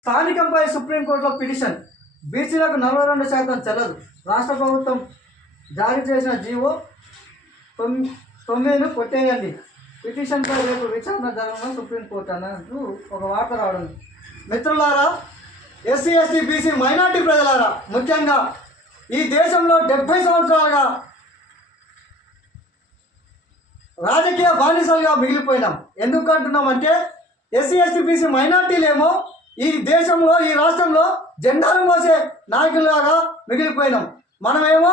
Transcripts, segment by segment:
స్థానికంపై సుప్రీంకోర్టులో పిటిషన్. బీసీలకు నలభై రెండు శాతం చెల్లదు. రాష్ట్ర ప్రభుత్వం జారీ చేసిన జీవో తొమ్మిదిను కొట్టేయండి. పిటిషన్పై రేపు విచారణ జరగడం సుప్రీంకోర్టు అన్నట్టు ఒక వార్త రావడం. మిత్రులారా ఎస్సీ ఎస్టీ బీసీ మైనార్టీ ప్రజలారా ముఖ్యంగా ఈ దేశంలో డెబ్బై సంవత్సరాలుగా రాజకీయ బానిసలుగా మిగిలిపోయినాం. ఎందుకు అంటున్నామంటే ఎస్సీ ఎస్టీ బీసీ మైనార్టీలేమో ఈ దేశంలో ఈ రాష్ట్రంలో జెండాలు మోసే నాయకుల్లాగా మిగిలిపోయినాం. మనమేమో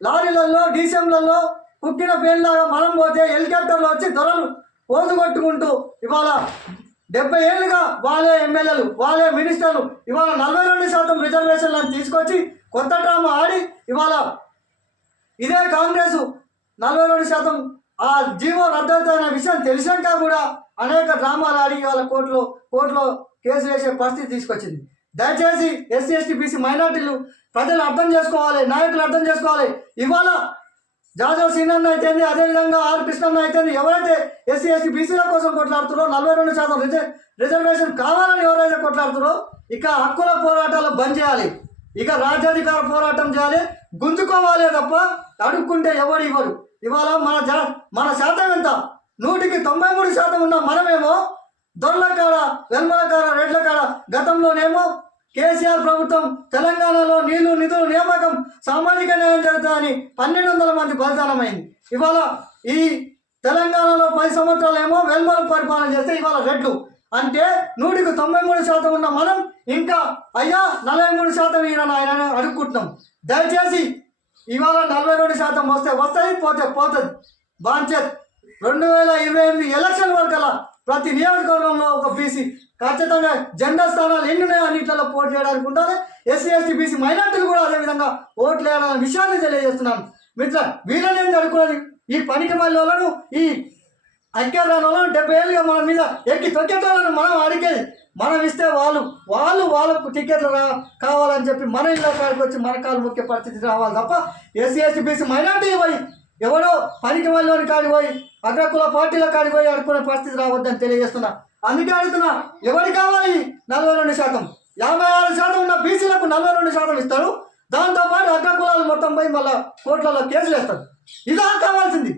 లారీలలో డీసీఎంలలో కుక్కిన పేర్లాగా మనం పోతే హెలికాప్టర్లో వచ్చి దొరలు పోజు కొట్టుకుంటూ ఇవాళ డెబ్బై ఏళ్ళుగా వాళ్ళే ఎమ్మెల్యేలు వాళ్ళే మినిస్టర్లు ఇవాళ నలభై రెండు శాతం రిజర్వేషన్లను తీసుకొచ్చి కొత్త డ్రామా ఆడి ఇవాళ ఇదే కాంగ్రెస్ నలభై రెండు శాతం ఆ జీవో రద్దవుతున్న విషయం తెలిసాక కూడా అనేక డ్రామాలు ఆడి వాళ్ళ కోర్టులో కోర్టులో కేసు వేసే పరిస్థితి తీసుకొచ్చింది. దయచేసి ఎస్సీ ఎస్టీ బీసీ మైనార్టీలు ప్రజలు అర్థం చేసుకోవాలి నాయకులు అర్థం చేసుకోవాలి. ఇవాళ జాజవ్ సీనన్న అయితేంది అదేవిధంగా ఆర్ కృష్ణన్న అయితేంది ఎవరైతే ఎస్సీ ఎస్టీ బీసీల కోసం కొట్లాడుతారో నలభై రెండు శాతం రిజ రిజర్వేషన్ కావాలని ఎవరైతే కొట్లాడుతారో ఇక హక్కుల పోరాటాలు బంద్ చేయాలి. ఇక రాజ్యాధికార పోరాటం చేయాలి. గుంజుకోవాలి తప్ప అడుక్కుంటే ఎవరు ఇవ్వరు. ఇవాళ మన జా మన శాతం ఎంత? నూటికి తొంభై మూడు శాతం ఉన్న మనమేమో దొరల కాడ వెల్మల కాడ రెడ్ల కాడ గతంలోనేమో కేసీఆర్ ప్రభుత్వం తెలంగాణలో నీళ్ళు నిధులు నియామకం సామాజిక న్యాయం జరుగుతుందని పన్నెండు వందల మంది బలిదానమైంది. ఇవాళ ఈ తెలంగాణలో పది సంవత్సరాలు ఏమో వెల్మల పరిపాలన చేస్తే ఇవాళ రెడ్లు. అంటే నూటికి తొంభై మూడు శాతం ఉన్న మనం ఇంకా అయ్యా నలభై మూడు శాతం ఈయన ఆయన అడుక్కుంటున్నాం. దయచేసి ఇవాళ నలభై రెండు శాతం వస్తే వస్తాయి పోతే పోతుంది. బాంచెత్ రెండు వేల ఇరవై ఎనిమిది ఎలక్షన్ వరకల్లా ప్రతి నియోజకవర్గంలో ఒక బీసీ ఖచ్చితంగా జెండా స్థానాలు ఎన్ని ఉన్నాయో అన్నింటిలో పోటీ చేయడానికి ఉండాలి. ఎస్సీ ఎస్టీ బీసీ మైనార్టీలు కూడా అదేవిధంగా ఓట్లు వేయాలనే విషయాన్ని తెలియజేస్తున్నాను. మిత్ర వీళ్ళని అనుకున్నది ఈ పనికి మళ్ళీ ఈ ఐక్యరాలను డెబ్బై ఏళ్ళుగా మన మీద ఎక్కి తొక్కేటోళ్ళను మనం అడిగేది. మనం ఇస్తే వాళ్ళు వాళ్ళు వాళ్ళకు టికెట్లు రా కావాలని చెప్పి మన ఇళ్ళ కాడికి వచ్చి మన కాలు ముఖ్య పరిస్థితి రావాలి తప్ప ఎస్సీ ఎస్టీ బీసీ మైనార్టీ పోయి ఎవడో పనికి మళ్ళీ కాడికి పోయి అగ్రకుల పార్టీల కాడికి పోయి అనుకునే పరిస్థితి రావద్దని తెలియజేస్తున్నా. అందుకే అడుగుతున్నా ఎవరికి కావాలి నలభై రెండు శాతం? యాభై ఆరు శాతం ఉన్న బీసీలకు నలభై రెండు శాతం ఇస్తారు. దాంతోపాటు అగ్రకులాలు మొత్తం పోయి మళ్ళీ కోర్టులలో కేసులు వేస్తారు. ఇదా కావాల్సింది.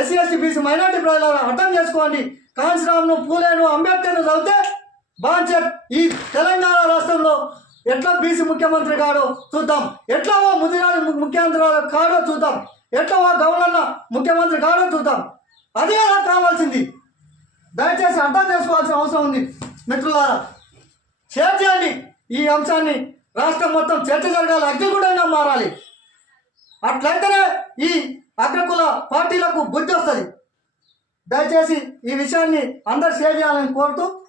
ఎస్సీ ఎస్టీ బీసీ మైనార్టీ ప్రజలను అర్థం చేసుకోండి. కాంశీరామ్ను పూలేను అంబేద్కర్ను చదివితే బాంచెట్ ఈ తెలంగాణ రాష్ట్రంలో ఎట్లా బీసీ ముఖ్యమంత్రి కాడో చూద్దాం. ఎట్లా ముదిరాజు ముఖ్యమంత్రి కాడో చూద్దాం. ఎట్లా ఆ గవర్నర్ ముఖ్యమంత్రి కాడో చూద్దాం. అదే అలా కావాల్సింది. దయచేసి అర్థం చేసుకోవాల్సిన అవసరం ఉంది మిత్రులారా. షేర్ చేయండి ఈ అంశాన్ని. రాష్ట్రం మొత్తం చర్చ జరగాలి అగ్నిగుండంగా మారాలి. అట్లయితేనే ఈ అగ్రకుల పార్టీలకు బుద్ధి వస్తుంది. దయచేసి ఈ విషయాన్ని అందరు షేర్ చేయాలని కోరుతూ